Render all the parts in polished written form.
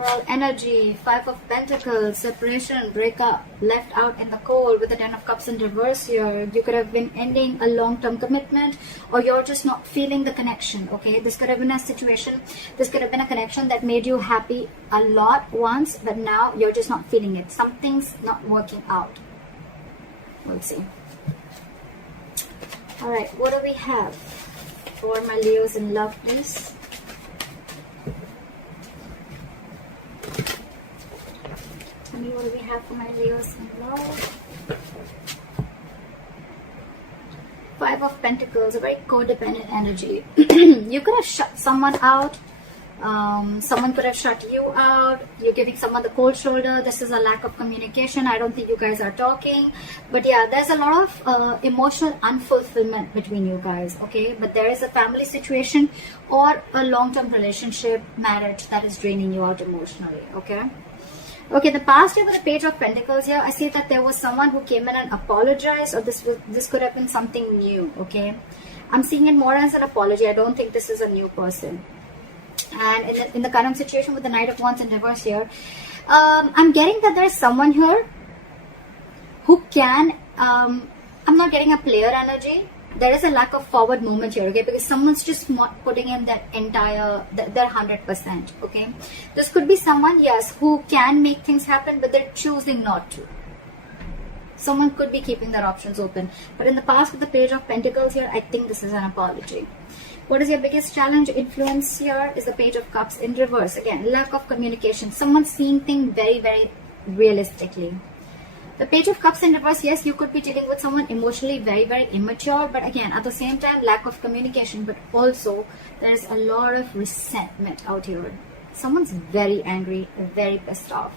overall energy. 5 of Pentacles, separation, breakup, left out in the cold with the 10 of Cups in reverse here. You could have been ending a long-term commitment, or you're just not feeling the connection, okay? This could have been a situation, this could have been a connection that made you happy a lot once, but now you're just not feeling it. Something's not working out. We'll see. All right, what do we have for my Leos in love, please? Tell me, what do we have for my Leos in love? 5 of Pentacles, a very codependent energy. You could have shut someone out. Someone could have shut you out. You're giving someone the cold shoulder. This is a lack of communication. I don't think you guys are talking. But yeah, there's a lot of emotional unfulfillment between you guys, okay? But there is a family situation or a long-term relationship, marriage that is draining you out emotionally, okay? Okay, the past year with the Page of Pentacles here, I see that there was someone who came in and apologized, or this could have been something new, okay? I'm seeing it more as an apology. I don't think this is a new person. And in the current situation with the Knight of Wands in reverse here, I'm getting that there's someone here who can, I'm not getting a player energy. There is a lack of forward movement here, okay, because someone's just not putting in that entire, their 100%, okay. This could be someone, yes, who can make things happen, but they're choosing not to. Someone could be keeping their options open. But in the past with the Page of Pentacles here, I think this is an apology. What is your biggest challenge? Influence here is the Page of Cups in reverse. Again, lack of communication. Someone seeing things very, very realistically. The Page of Cups in reverse, yes, you could be dealing with someone emotionally very, very immature. But again, at the same time, lack of communication. But also, there's a lot of resentment out here. Someone's very angry, very pissed off.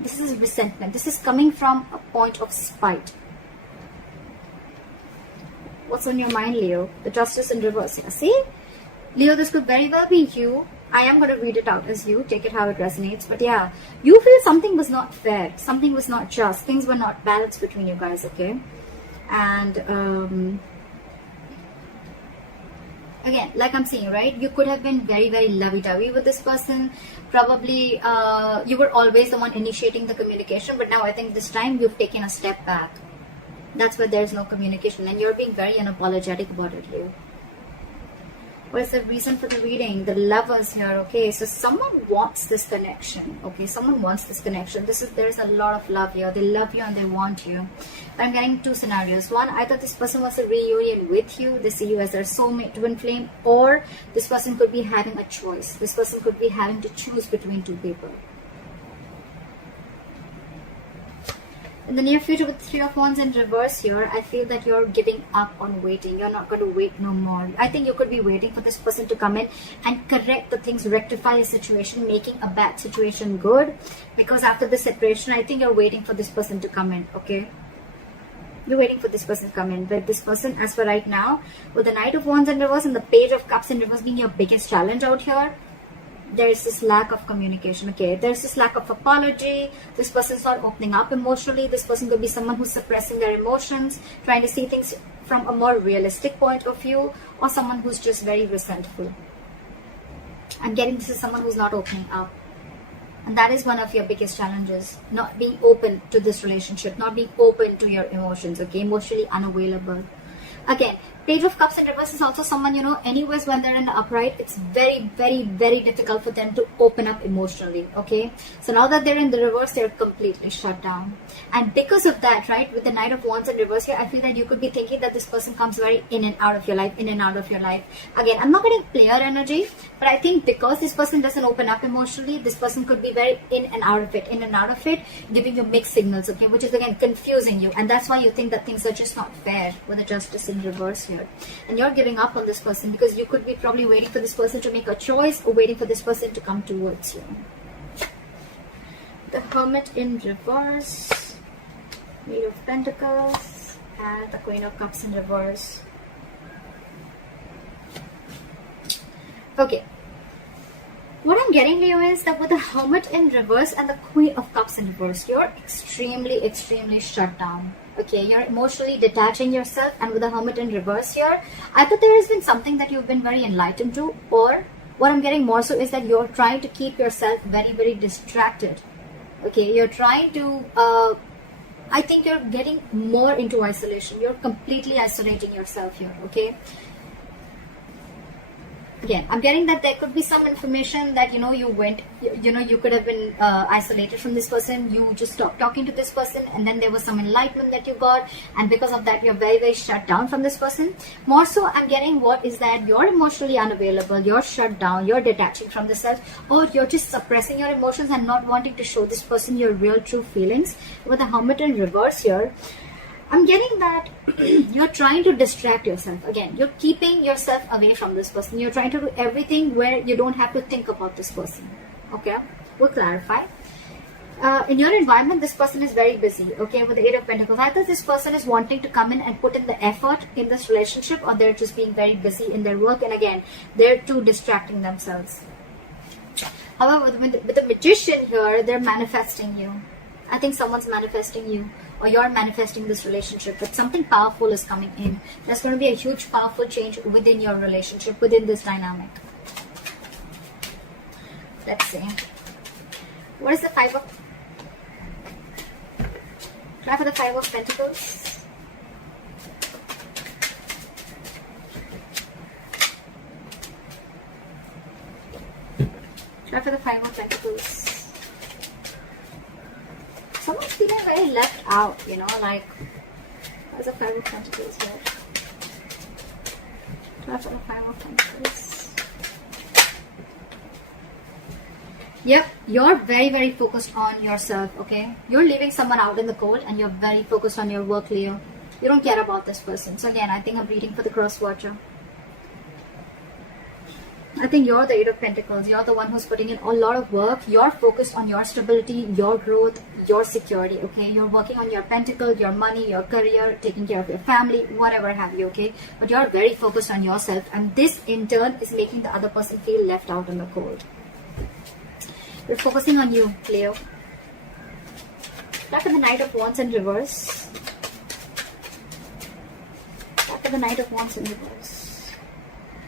This is resentment. This is coming from a point of spite. What's on your mind, Leo? The Justice in reverse here. See? Leo, this could very well be you. I am going to read it out as you. Take it how it resonates. But yeah, you feel something was not fair. Something was not just. Things were not balanced between you guys, okay? And again, like I'm saying, right? You could have been very, very lovey-dovey with this person. Probably you were always the one initiating the communication. But now I think this time you've taken a step back. That's why there's no communication. And you're being very unapologetic about it, Leo. What is the reason for the reading? The Lovers here, okay? So someone wants this connection, okay? Someone wants this connection. There's a lot of love here. They love you and they want you. But I'm getting two scenarios. One, either this person wants a reunion with you. They see you as their soulmate, twin flame. Or this person could be having a choice. This person could be having to choose between two people. In the near future with 3 of Wands in reverse here, I feel that you're giving up on waiting. You're not going to wait no more. I think you could be waiting for this person to come in and correct the things, rectify a situation, making a bad situation good. Because after the separation, I think you're waiting for this person to come in, okay? You're waiting for this person to come in. But this person, as for right now, with the Knight of Wands in reverse and the Page of Cups in reverse being your biggest challenge out here, there is this lack of communication, okay? There's this lack of apology. This person's not opening up emotionally. This person could be someone who's suppressing their emotions, trying to see things from a more realistic point of view, or someone who's just very resentful. I'm getting this is someone who's not opening up. And that is one of your biggest challenges, not being open to this relationship, not being open to your emotions, okay? Emotionally unavailable. Again, Page of Cups in reverse is also someone, you know, anyways when they're in the upright, it's very, very, very difficult for them to open up emotionally, okay? So now that they're in the reverse, they're completely shut down. And because of that, right, with the Knight of Wands in reverse here, I feel that you could be thinking that this person comes very in and out of your life, in and out of your life. Again, I'm not getting player energy, but I think because this person doesn't open up emotionally, this person could be very in and out of it, giving you mixed signals, okay, which is again confusing you. And that's why you think that things are just not fair with the Justice in reverse here. And you're giving up on this person because you could be probably waiting for this person to make a choice or waiting for this person to come towards you. The Hermit in reverse, Eight of Pentacles, and the Queen of Cups in reverse. Okay. What I'm getting, Leo, is that with the Hermit in reverse and the Queen of Cups in reverse, you're extremely, extremely shut down. Okay, you're emotionally detaching yourself, and with the Hermit in reverse here, either there has been something that you've been very enlightened to, or What I'm getting more so is that you're trying to keep yourself very, very distracted. Okay, you're trying to, I think you're getting more into isolation. You're completely isolating yourself here, okay? Again, I'm getting that there could be some information that, you went, you could have been isolated from this person. You just stopped talking to this person, and then there was some enlightenment that you got, and because of that, you're very, very shut down from this person. More so, I'm getting what is that you're emotionally unavailable, you're shut down, you're detaching from the self, or you're just suppressing your emotions and not wanting to show this person your real, true feelings. With the Hermit in reverse here, I'm getting that you're trying to distract yourself. Again, you're keeping yourself away from this person. You're trying to do everything where you don't have to think about this person. Okay, we'll clarify. In your environment, this person is very busy. Okay, with the Eight of Pentacles, either this person is wanting to come in and put in the effort in this relationship, or they're just being very busy in their work. And again, they're too distracting themselves. However, with the Magician here, they're manifesting you. I think someone's manifesting you, or you're manifesting this relationship, but something powerful is coming in. There's going to be a huge, powerful change within your relationship, within this dynamic. Let's see. What is the Five of... Try for the Five of Pentacles. Try for the Five of Pentacles. Someone's feeling very left out, like, there's a Five of Pentacles here. Try for the Five of Pentacles. Yep, you're very, very focused on yourself, okay? You're leaving someone out in the cold, and you're very focused on your work, Leo. You don't care about this person. So again, I think I'm reading for the cross watcher. I think you're the Eight of Pentacles. You're the one who's putting in a lot of work. You're focused on your stability, your growth, your security, okay? You're working on your pentacle, your money, your career, taking care of your family, whatever have you, okay? But you're very focused on yourself, and this in turn is making the other person feel left out in the cold. We're focusing on you, Leo. Back to the Knight of Wands in reverse. Back to the Knight of Wands in reverse.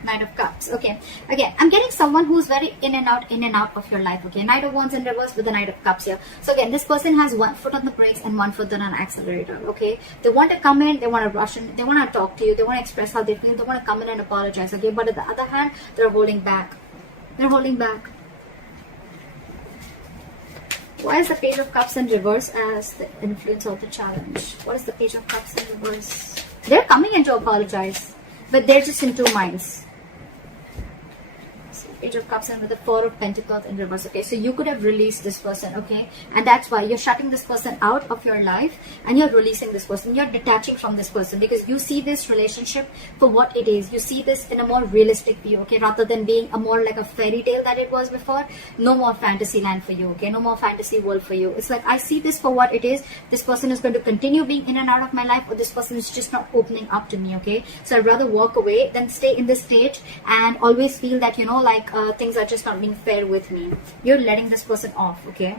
Knight of Cups. Okay, again, I'm getting someone who's very in and out of your life. Okay, Knight of Wands in reverse with the Knight of Cups here. So again, this person has one foot on the brakes and one foot on an accelerator. Okay, they want to come in, they want to rush in, they want to talk to you, they want to express how they feel, they want to come in and apologize. Okay, but on the other hand, they're holding back. They're holding back. Why is the Page of Cups in reverse as the influence of the challenge? What is the Page of Cups in reverse? They're coming in to apologize, but they're just in two minds. Page of Cups and with the Four of Pentacles in reverse. Okay, so you could have released this person, okay, and that's why you're shutting this person out of your life, and you're releasing this person. You're detaching from this person because you see this relationship for what it is. You see this in a more realistic view, okay, rather than being a more like a fairy tale that it was before. No more fantasy land for you, okay, no more fantasy world for you. It's like, I see this for what it is. This person is going to continue being in and out of my life, or this person is just not opening up to me, okay? So I'd rather walk away than stay in this state and always feel that, like things are just not being fair with me. You're letting this person off, okay?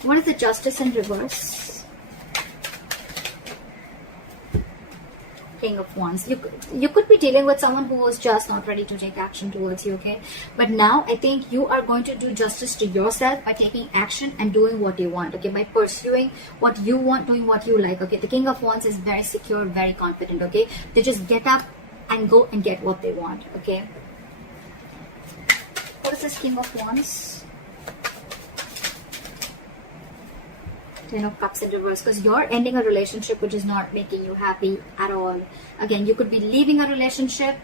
What is the Justice in reverse? King of Wands. You could be dealing with someone who was just not ready to take action towards you, okay? But now I think you are going to do justice to yourself by taking action and doing what you want, okay? By pursuing what you want, doing what you like, okay? The King of Wands is very secure, very confident, okay? They just get up and go and get what they want, okay? What is this King of Wands? Ten of Cups in reverse, because you're ending a relationship which is not making you happy at all. Again, you could be leaving a relationship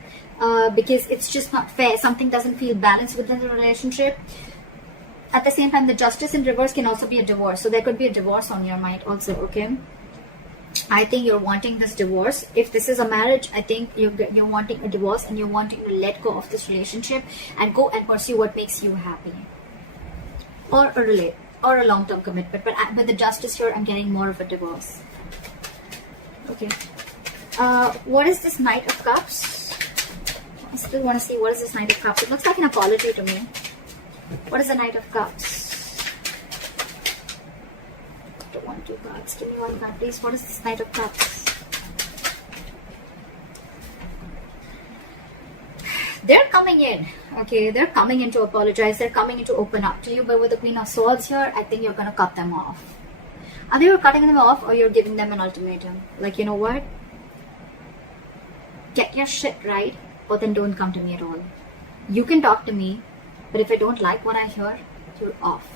because it's just not fair. Something doesn't feel balanced within the relationship. At the same time, the Justice in reverse can also be a divorce. So there could be a divorce on your mind also, okay? I think you're wanting this divorce. If this is a marriage, I think you're wanting a divorce, and you're wanting to let go of this relationship and go and pursue what makes you happy, or a long-term commitment. But with the Justice here, I'm getting more of a divorce. Okay. What is this Knight of Cups? I still want to see what is this Knight of Cups. It looks like an apology to me. What is the Knight of Cups? 1, 2 cards. Give me one card, please. What is this Knight of Cups? they're coming in, okay? They're coming in to apologize. They're coming in to open up to you. But with the Queen of Swords here, I think you're going to cut them off. Either you're cutting them off or you're giving them an ultimatum. Like, you know what? Get your shit right, or then don't come to me at all. You can talk to me, but if I don't like what I hear, you're off.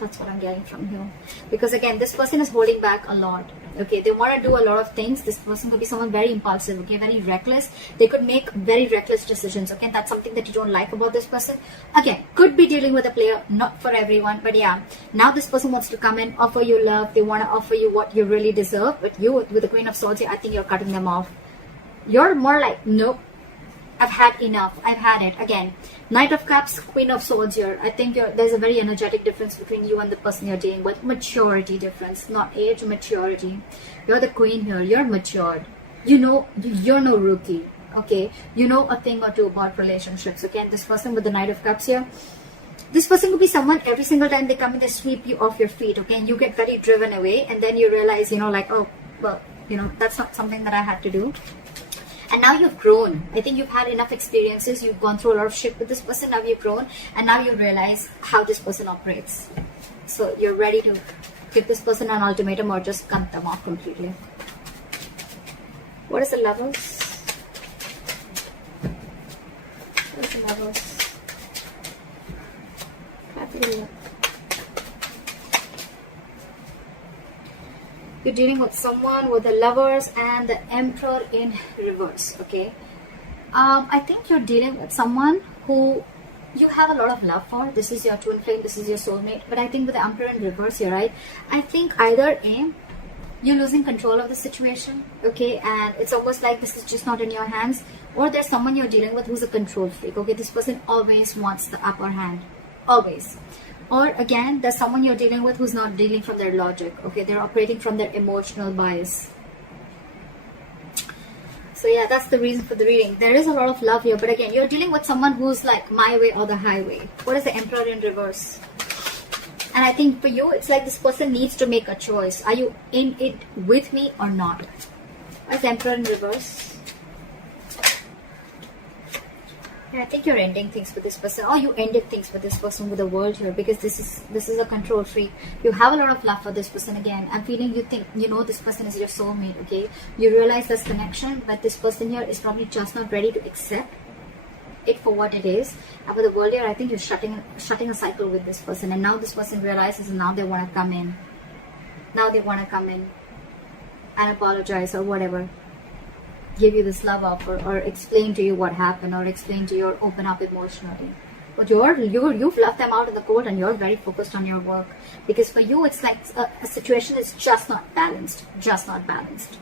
That's what I'm getting from here. Because again, this person is holding back a lot. Okay, they want to do a lot of things. This person could be someone very impulsive, okay, very reckless. They could make very reckless decisions, okay? That's something that you don't like about this person. Again, could be dealing with a player, not for everyone, but yeah. Now this person wants to come in, offer you love. They want to offer you what you really deserve. But you, with the Queen of Swords here, I think you're cutting them off. You're more like, nope, I've had enough. I've had it. Again, Knight of Cups, Queen of Swords here. I think there's a very energetic difference between you and the person you're dealing with. Maturity difference, not age, maturity. You're the queen here. You're matured. You know, you're no rookie. Okay, you know a thing or two about relationships. Okay, and this person with the Knight of Cups here, this person could be someone every single time they come in, they sweep you off your feet. Okay, and you get very driven away, and then you realize, you know, like, oh, well, you know, that's not something that I had to do. And now you've grown. I think you've had enough experiences. You've gone through a lot of shit with this person. Now you've grown. And now you realize how this person operates. So you're ready to give this person an ultimatum or just cut them off completely. What is the Lovers? What is the Lovers? You're dealing with someone with the Lovers and the Emperor in reverse, okay? I think you're dealing with someone who you have a lot of love for. This is your twin flame, this is your soulmate. But I think with the Emperor in reverse here, right? I think either A, you're losing control of the situation, okay? And it's almost like this is just not in your hands. Or there's someone you're dealing with who's a control freak, okay? This person always wants the upper hand, always. Or again, there's someone you're dealing with who's not dealing from their logic. Okay, they're operating from their emotional bias. So yeah, that's the reason for the reading. There is a lot of love here, but again, you're dealing with someone who's like my way or the highway. What is the Emperor in reverse? And I think for you, it's like this person needs to make a choice. Are you in it with me or not? What is the Emperor in reverse? I think you're ending things with this person, or you ended things with this person with the World here, because this is a control freak. You have a lot of love for this person. Again, I'm feeling you think, you know, this person is your soulmate, okay? You realize there's connection, but this person here is probably just not ready to accept it for what it is. And with the World here, I think you're shutting a cycle with this person, and now this person realizes, and now they want to come in. Now they want to come in and apologize or whatever. Give you this love offer, or explain to you what happened, or explain to you, or open up emotionally. But you've left them out in the cold, and you're very focused on your work, because for you it's like a situation is just not balanced, just not balanced.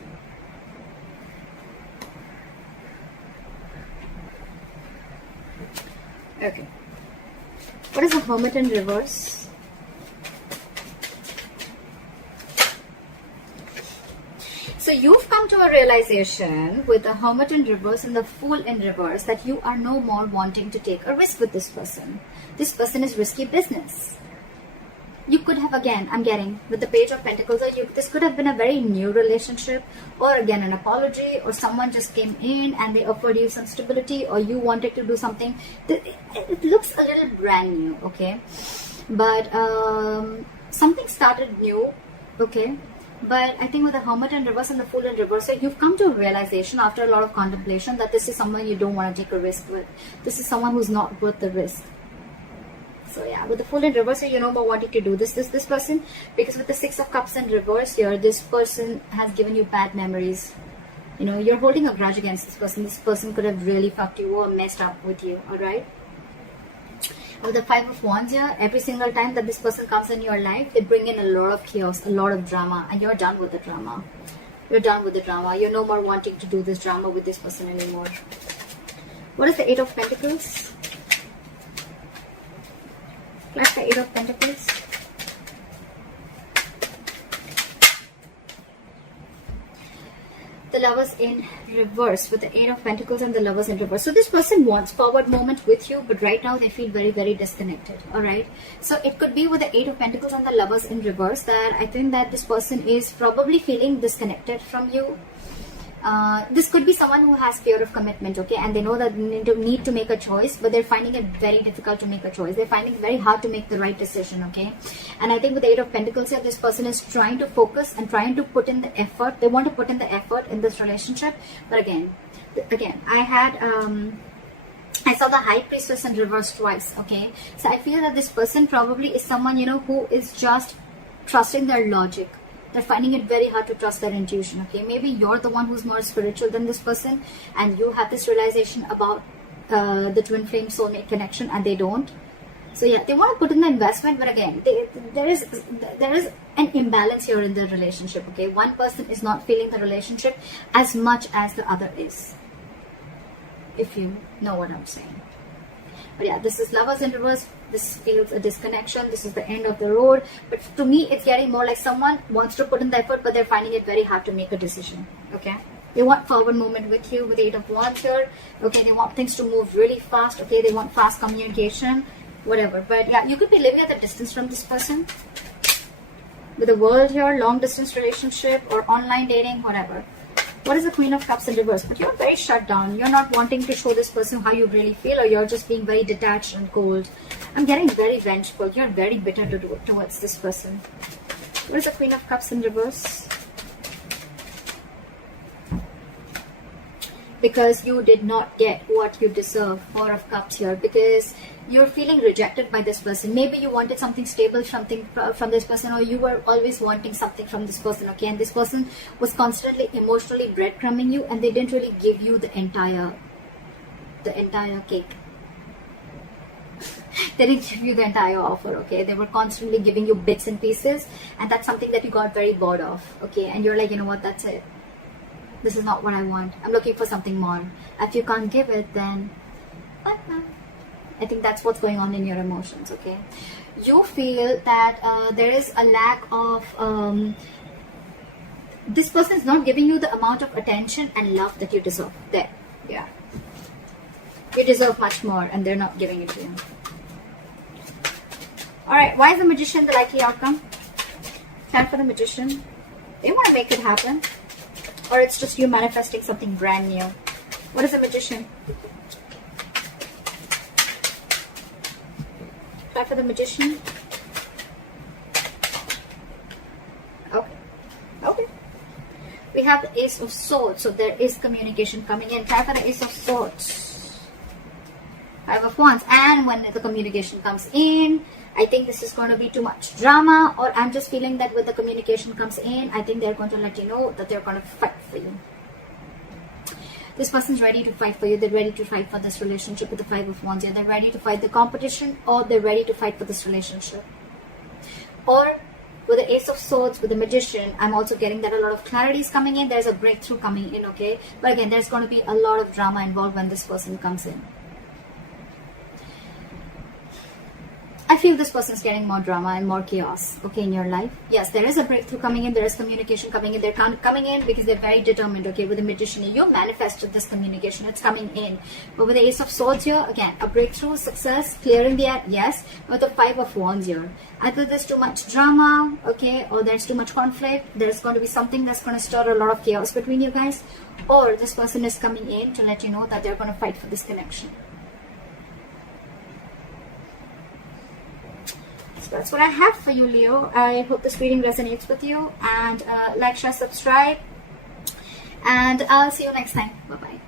Okay, what is the Hermit in reverse? So you've come to a realization with the Hermit in reverse and the Fool in reverse that you are no more wanting to take a risk with this person. This person is risky business. You could have, again, I'm getting with the Page of Pentacles, this could have been a very new relationship, or again an apology, or someone just came in and they offered you some stability, or you wanted to do something. It looks a little brand new, okay? But something started new, okay? But I think with the Hermit in reverse and the Fool in reverse, so you've come to a realization after a lot of contemplation that this is someone you don't want to take a risk with. This is someone who's not worth the risk. So yeah, with the Fool in reverse, you know about wanting to do this person, because with the Six of Cups in reverse here, this person has given you bad memories. You know, you're holding a grudge against this person. This person could have really fucked you or messed up with you, alright? With the Five of Wands here, every single time that this person comes in your life, they bring in a lot of chaos, a lot of drama, and you're done with the drama. You're done with the drama. You're no more wanting to do this drama with this person anymore. What is the Eight of Pentacles? Flash the Eight of Pentacles. The Lovers in reverse, with the Eight of Pentacles and the Lovers in reverse. So this person wants forward moment with you, but right now they feel very, very disconnected. Alright. So it could be with the Eight of Pentacles and the Lovers in reverse that I think that this person is probably feeling disconnected from you. This could be someone who has fear of commitment, okay, and they know that they need to make a choice, but they're finding it very difficult to make a choice. They're finding it very hard to make the right decision, okay. And I think with the Eight of Pentacles here, this person is trying to focus and trying to put in the effort. They want to put in the effort in this relationship, but again, I saw the High Priestess in reverse twice, okay. So I feel that this person probably is someone, you know, who is just trusting their logic. They're finding it very hard to trust their intuition, okay. Maybe you're the one who's more spiritual than this person, and you have this realization about the twin flame soulmate connection, and they don't. So yeah, they want to put in the investment, but again, there is an imbalance here in the relationship, okay. One person is not feeling the relationship as much as the other is, if you know what I'm saying. But yeah, this is Lovers in reverse. This feels a disconnection. This is the end of the road. But to me, it's getting more like someone wants to put in the effort, but they're finding it very hard to make a decision, okay. They want forward movement with you, with the Eight of Wands here, okay. They want things to move really fast, okay. They want fast communication, whatever. But yeah, you could be living at a distance from this person, with the World here, long distance relationship or online dating, whatever. What is the Queen of Cups in reverse? But you're very shut down. You're not wanting to show this person how you really feel, or you're just being very detached and cold. I'm getting very vengeful. You're very bitter towards this person. What is the Queen of Cups in reverse? Because you did not get what you deserve. Four of Cups here. Because you're feeling rejected by this person. Maybe you wanted something stable, something from this person, or you were always wanting something from this person, okay. And this person was constantly emotionally breadcrumbing you, and they didn't really give you the entire cake. They didn't give you the entire offer, okay. They were constantly giving you bits and pieces, and that's something that you got very bored of, okay. And you're like, you know what, that's it. This is not what I want. I'm looking for something more. If you can't give it, then I think that's what's going on in your emotions, okay. You feel that there is a lack of this person is not giving you the amount of attention and love that you deserve. There, yeah, you deserve much more, and they're not giving it to you. All right, why is the Magician the likely outcome? Time for the Magician. They want to make it happen, or it's just you manifesting something brand new. What is the Magician? Try for the Magician. Okay. We have the Ace of Swords, so there is communication coming in. Try for the Ace of Swords. Five of Wands, and when the communication comes in, I think this is going to be too much drama, or I'm just feeling that when the communication comes in, I think they're going to let you know that they're going to fight for you. This person's ready to fight for you. They're ready to fight for this relationship with the Five of Wands. Yeah, they're ready to fight the competition, or they're ready to fight for this relationship. Or with the Ace of Swords, with the Magician, I'm also getting that a lot of clarity is coming in. There's a breakthrough coming in, okay? But again, there's going to be a lot of drama involved when this person comes in. I feel this person is getting more drama and more chaos, okay, in your life. Yes, there is a breakthrough coming in. There is communication coming in. They're coming in because they're very determined, okay. With the Magician, you manifested this communication. It's coming in. But with the Ace of Swords here, again, a breakthrough, success, clearing the air, yes. With the Five of Wands here, either there's too much drama, okay, or there's too much conflict. There's going to be something that's going to stir a lot of chaos between you guys. Or this person is coming in to let you know that they're going to fight for this connection. That's what I have for you, Leo. I hope this reading resonates with you, and like, share, subscribe, and I'll see you next time. Bye bye.